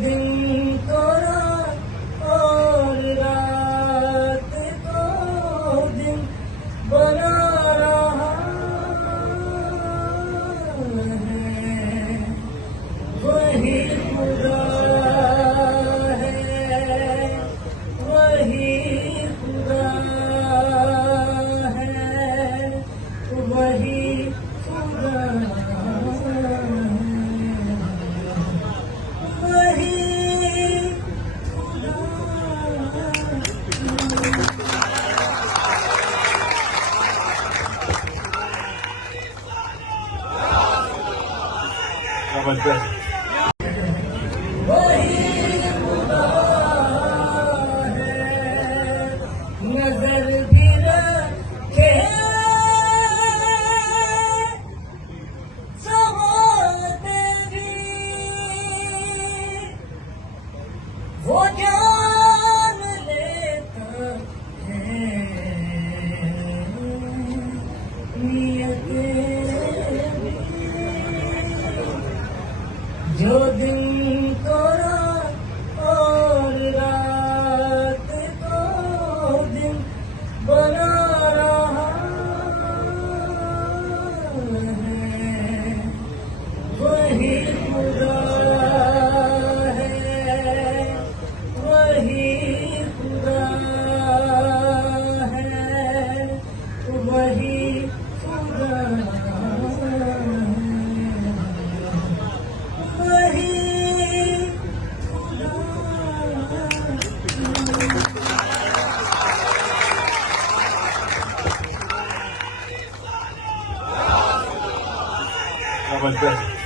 दिन को रात और रात को दिन बना रहा है, वही खुदा है, वही खुदा है, वही खुदा जबरदस्त। नजर भी रखे समाते भी, वो जान लेता है नियतें जो दिन को रात और रात को दिन बना रहा है, वही खुदा है, वही खुदा है, वही खुदा जबरदस्त।